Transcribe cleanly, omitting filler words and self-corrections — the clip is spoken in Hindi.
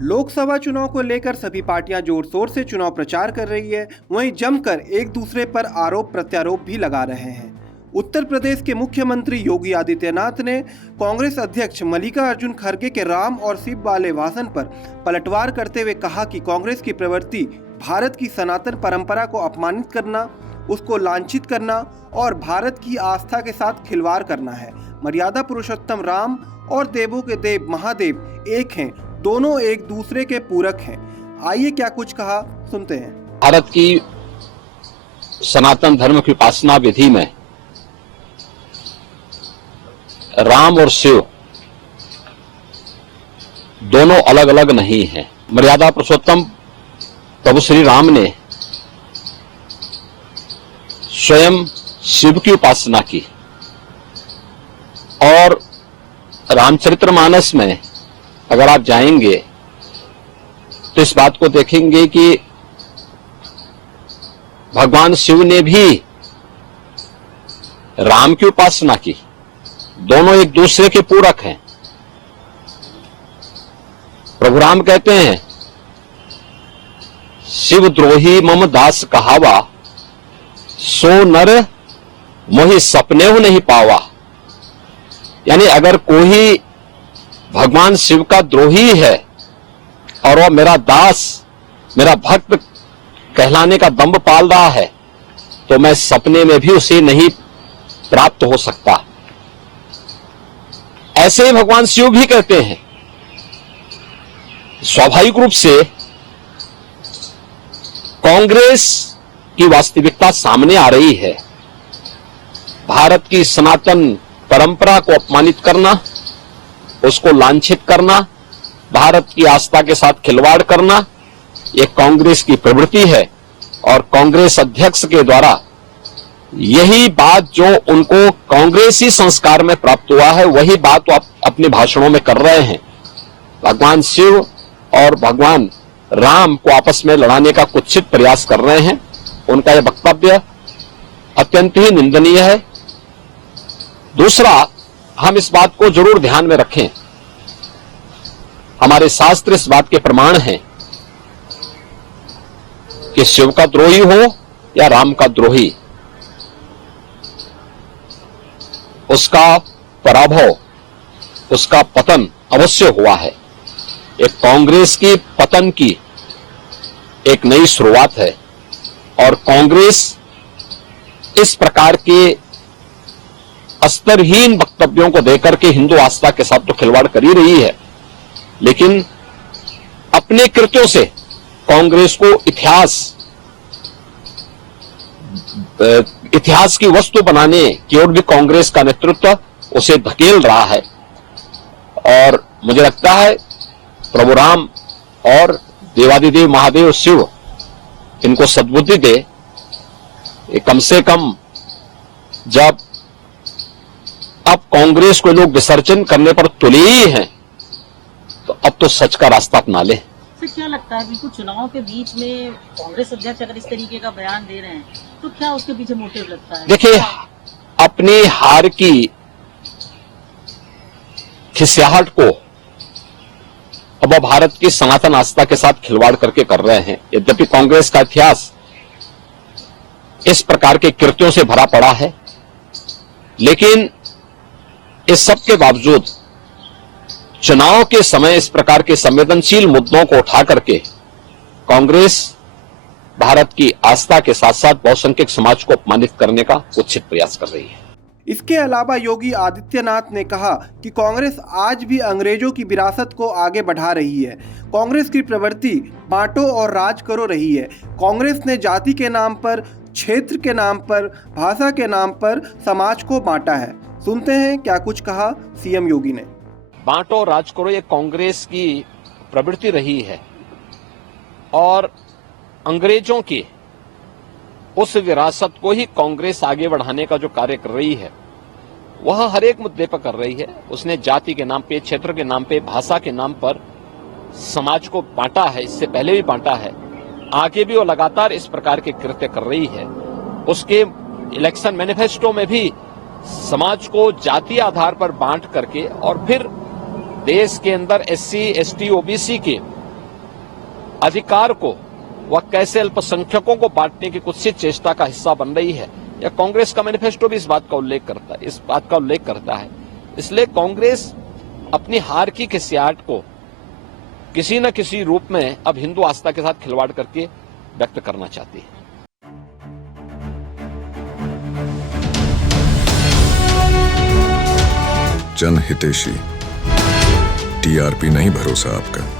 लोकसभा चुनाव को लेकर सभी पार्टियां जोर शोर से चुनाव प्रचार कर रही है, वहीं जमकर एक दूसरे पर आरोप प्रत्यारोप भी लगा रहे हैं। उत्तर प्रदेश के मुख्यमंत्री योगी आदित्यनाथ ने कांग्रेस अध्यक्ष मल्लिकार्जुन खड़गे के राम और शिव वाले भाषण पर पलटवार करते हुए कहा कि कांग्रेस की प्रवृत्ति भारत की सनातन परंपरा को अपमानित करना, उसको लांछित करना और भारत की आस्था के साथ खिलवाड़ करना है। मर्यादा पुरुषोत्तम राम और देवों के देव महादेव एक हैं, दोनों एक दूसरे के पूरक हैं। आइए क्या कुछ कहा, सुनते हैं। भारत की सनातन धर्म की उपासना विधि में राम और शिव दोनों अलग अलग नहीं हैं। मर्यादा पुरुषोत्तम प्रभु श्री राम ने स्वयं शिव की उपासना की और रामचरितमानस में अगर आप जाएंगे तो इस बात को देखेंगे कि भगवान शिव ने भी राम की उपासना की। दोनों एक दूसरे के पूरक हैं। प्रभु राम कहते हैं, शिव द्रोही मम दास कहावा, सो नर मोहि सपने नहीं पावा। यानी अगर कोई भगवान शिव का द्रोही है और वह मेरा दास, मेरा भक्त कहलाने का दंभ पाल रहा है, तो मैं सपने में भी उसे नहीं प्राप्त हो सकता। ऐसे ही भगवान शिव भी कहते हैं। स्वाभाविक रूप से कांग्रेस की वास्तविकता सामने आ रही है। भारत की सनातन परंपरा को अपमानित करना, उसको लांछित करना, भारत की आस्था के साथ खिलवाड़ करना, यह कांग्रेस की प्रवृत्ति है। और कांग्रेस अध्यक्ष के द्वारा यही बात जो उनको कांग्रेसी संस्कार में प्राप्त हुआ है, वही बात वो अपने भाषणों में कर रहे हैं। भगवान शिव और भगवान राम को आपस में लड़ाने का कुत्सित प्रयास कर रहे हैं। उनका यह वक्तव्य अत्यंत ही निंदनीय है। दूसरा, हम इस बात को जरूर ध्यान में रखें, हमारे शास्त्र इस बात के प्रमाण हैं कि शिव का द्रोही हो या राम का द्रोही, उसका पराभव, उसका पतन अवश्य हुआ है। एक कांग्रेस की पतन की एक नई शुरुआत है और कांग्रेस इस प्रकार के स्तरहीन वक्तव्यों को देकर के हिंदू आस्था के साथ तो खिलवाड़ कर ही रही है, लेकिन अपने कृत्यों से कांग्रेस को इतिहास की वस्तु बनाने की ओर भी कांग्रेस का नेतृत्व उसे धकेल रहा है। और मुझे लगता है प्रभु राम और देवादिदेव महादेव शिव इनको सद्बुद्धि दे। कम से कम जब अब कांग्रेस को लोग विसर्जन करने पर तुले ही हैं, तो अब तो सच का रास्ता अपना ले। फिर क्या लगता है, बिल्कुल चुनाव के बीच में कांग्रेस अध्यक्ष अगर इस तरीके का बयान दे रहे हैं, तो क्या उसके पीछे मोटिव लगता है? देखिए, अपनी हार की खिसियाहट को अब वह भारत की सनातन आस्था के साथ खिलवाड़ करके कर रहे हैं। यद्यपि कांग्रेस का इतिहास इस प्रकार के कृत्यों से भरा पड़ा है, लेकिन इस सब के बावजूद चुनाव के समय इस प्रकार के संवेदनशील मुद्दों को उठा करके कांग्रेस भारत की आस्था के साथ साथ बहुसंख्यक समाज को अपमानित करने का कुत्सित प्रयास कर रही है। इसके अलावा योगी आदित्यनाथ ने कहा कि कांग्रेस आज भी अंग्रेजों की विरासत को आगे बढ़ा रही है। कांग्रेस की प्रवृत्ति बांटो और राज करो रही है। कांग्रेस ने जाति के नाम पर, क्षेत्र के नाम पर, भाषा के नाम पर समाज को बांटा है। सुनते हैं क्या कुछ कहा सीएम योगी ने। बांटो राज करो ये कांग्रेस की प्रवृत्ति रही है और अंग्रेजों की उस विरासत को ही कांग्रेस आगे बढ़ाने का जो कार्य कर रही है, वह हर एक मुद्दे पर कर रही है। उसने जाति के नाम पे, क्षेत्र के नाम पे, भाषा के नाम पर समाज को बांटा है, इससे पहले भी बांटा है, आगे भी वो लगातार इस प्रकार के कृत्य कर रही है। उसके इलेक्शन मैनिफेस्टो में भी समाज को जातीय आधार पर बांट करके और फिर देश के अंदर एससी, एसटी, ओबीसी के अधिकार को वह कैसे अल्पसंख्यकों को बांटने की कुत्सित चेष्टा का हिस्सा बन रही है, या कांग्रेस का मैनिफेस्टो भी इस बात का उल्लेख करता है। इसलिए कांग्रेस अपनी हार की खिसियाट को किसी न किसी रूप में अब हिंदू आस्था के साथ खिलवाड़ करके व्यक्त करना चाहती है। जनहितैषी, टीआरपी नहीं भरोसा आपका।